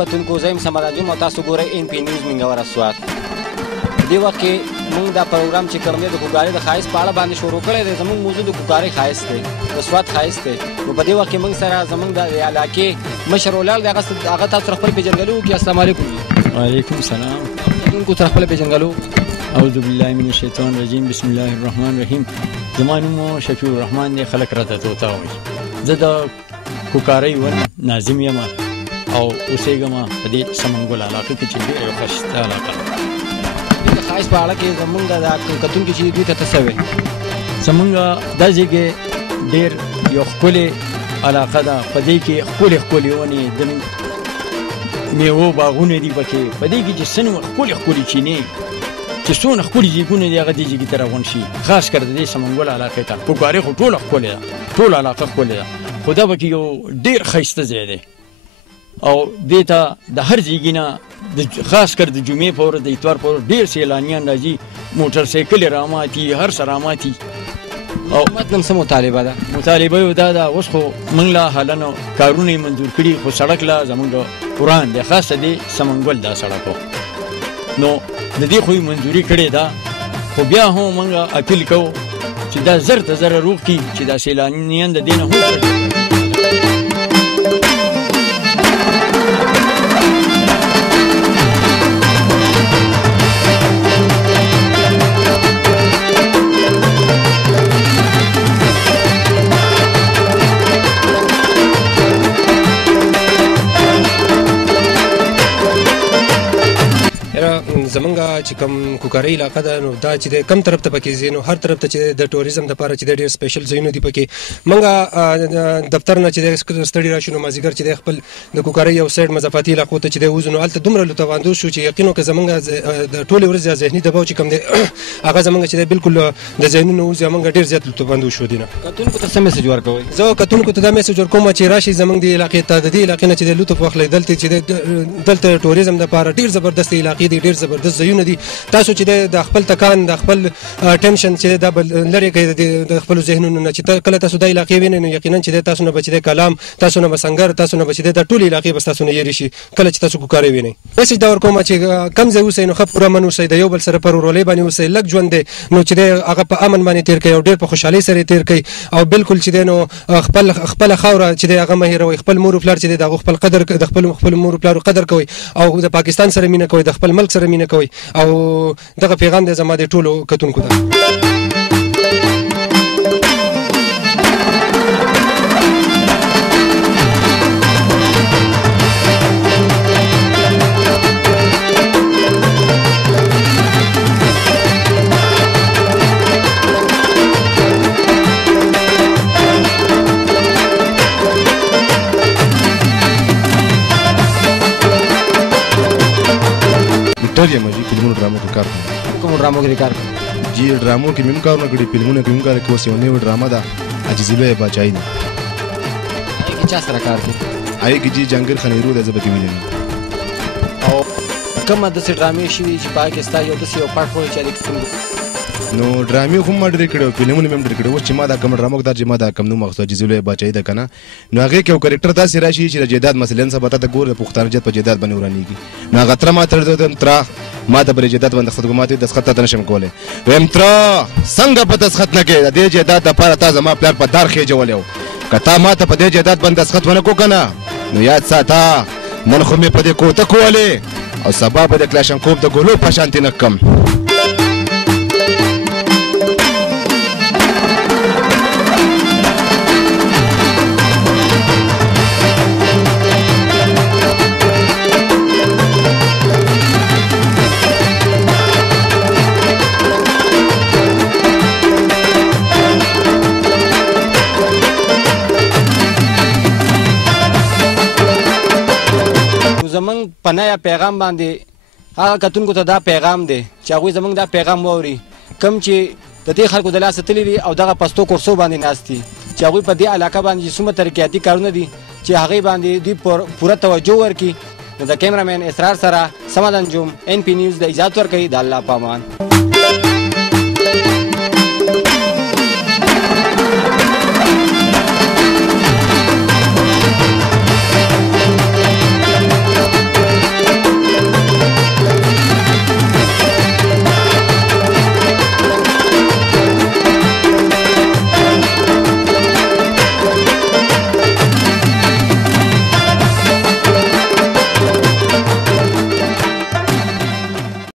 کتونکو زه یم صمد انجم او تاسو ګورئ ان پی نیوز منګوره سوات. دې وخت کې موږ دا پروګرام چې کوم دی د کوکارۍ د ښایست په اړه باندې شروع کړی دی. زموږ موضوع د کوکارۍ ښایست دی، د سوات ښایست دی. نو په دې وخت کې موږ سره زموږ د علاقې مشر ولاړ دی، هغه تاسو سره خپل پېژندګلوي وکړي. السلام علیکم. وعلیکم السلام. کتونکو سره خپل پېژندګلوي. اعوذ بالله من الشیطان الرجیم. بسم الله الرحمن الرحیم. زما نوم شفیع الرحمن دی، خلک راته طوطا وایي. زه د کوکارۍ ون ناظم یم او اوسېږم په دې سمنګل علاقه کې چې ډېره ښایسته علاقه ده. د ښایست په اړه کې زموږ د کتونکي چې دوی ته څه وایي؟ زموږ دا ځای کې ډېر یو ښکلې علاقه ده. په دې کې ښکلې ونې د میوو باغونه دي پکې. په دې کې چې څومره ښکلې چینې چې څونه ښکلي جیګونه دي هغه دې جیګې ته راغونډ شي. خاص کر د دې سمنګل علاقې ته کوکارۍ خو ټوله ښکلې ده، ټوله علاقه ښکلې ده، خو دا پکې یو ډېر ښایسته ځای دی او دې ته د هر ځایګي نه خاص کر د جمعې په ورځ د اتوار په ورځ ډېر سیلانیان راځي، موټر سایکلې راماتي، هر څه راماتي. او حکومت نن څه مطالبه ده؟ مطالبه یې دا ده اوس خو موږ لا حالا کارونه یې منظور کړي، خو سړک لا زموږ وران دی، خاصه د سمنګل دا سړک و. نو د دې خو یې منظوري کړې ده، خو بیا هم موږ اپیل کوو چې دا زر ته زر روغ کړي چې دا سیلانیان د دې نه هم زمونږ چې کوم کوکارۍ علاقه ده نو دا چې د کم طرف ته پکې ځي، نو هر طرف ته چې د ټوریزم دپاره چې د ډېر سپیشل ځایونه دي پکې. موږ دفتر نه چې د ستړي راشو نو مازدیګر چې د خپل د کوکارۍ یو سایډ مضافاتي علاقو ته چې د وځو، نو هلته دومره لطفاندوز شو چې یقین وکړه زمونږ د ټولې ورځې ذهني دباو چې کوم دی هغه زمونږ چې دی بالکل د ذهنونو وځي، موږ ډېر زیات لطفاندوز شو دي. نه کتونکو ته څه میسج ورکوئ؟ زه کتونکو ته دا میسج ورکوم چې راشي زمونږ د علاقې ته، د دې علاقې نه چې د لطف واخلئ. دلته چې دلته ټوریزم دپاره ډېر زبردست علاقې دي، ډېر زبردست ځایونه دي. تاسو چې د خپل تکان د خپل ټینشن چې دا لري کوي د خپل ذهنونو نه، چې کله تاسو د علاقې وینئ نو یقینا چې تاسو نه بچی د کلام، تاسو نه بسنګر، تاسو نه بچی د ټولې علاقې بس تاسو نه یری شي کله چې تاسو کوکارۍ وینئ. میسج دا ورکوم چې کم ځای اوسئ نو ښه پوره امن اوسئ، د یو بل سره په ورورولۍ باندې اوسئ، لږ ژوند دی نو چې هغه په امن باندې تیر کړئ او ډېر په خوشحالۍ سره تیر کړئ او بالکل چې دی نو خپله خاوره چې دی هغه مه هېروئ، خپل مور و پلار چې دی د هغو خپل قدر د خپل مور و پلارو قدر کوئ او د پاکستان سره مینه کوئ، د خپل ملک سره مینه کوئ. او دغه پیغام دی زما د ټولو کتونکو ته. یم جی فلمونو ډرامو کې کار کوم. کوم ډرامو کې کار کوم؟ جی ډرامو کې مم کارونه کړي، فلمونو کې مم کار کوي. یو نوې ډرامه ده عجیزیلو بچای نه. هغه کې چا سره کار کوي؟ هغه کې جی جنگل خنیرو د زبکې ویلم. او کومه د ډرامې شي چې پاکستان ستا یو د یو پارت وایي چې نو ډرامې خو ما ډېرې کړې، فلمونه مې هم ډېرې کړې. اوس چې ما دا کوم ډرامه چې ما دا کوم نوم اخیستی عجیزیلو بچای ده که نه، نو هغې کې یو کرکټر داسې راشي چې د جیداد مثلا سبا ته ګورې د پښتانه جت په جیداد باندې ورانېږي. نو هغه تره ما ته تره ما ته پر جیداد باندې دستخط کوم، ما ته دستخط ته نشم کولی. ویم تره څنګه په دستخط نه کوې؟ د دې جیداد دپاره تا زما پلار په دار خېجولی و، که تا ما ته په دې جیداد باندې دستخط ونه کړو که نه نو یاد ساته نن خو مې په دې کوته کولې او سبا به د کلاشنکوف د ګلو په شانتې نه کړم. زمونږ په نیا پیغام باندې هغه کتونکو ته دا پیغام دی چې هغوی زمونږ دا پیغام واوري، کوم چې د دې خلکو د لاسه تللي دي او دغه پستو کورسو باندې ناست دي چې هغوی په دې علاقه باندې چې څومره ترقیاتي کارونه دي چې هغې باندې دوی پوره توجه ورکړي. نو د کیمرامین اسرار سره صمد انجم ان پی نیوز د اجازت ورکوي. د الله په امان.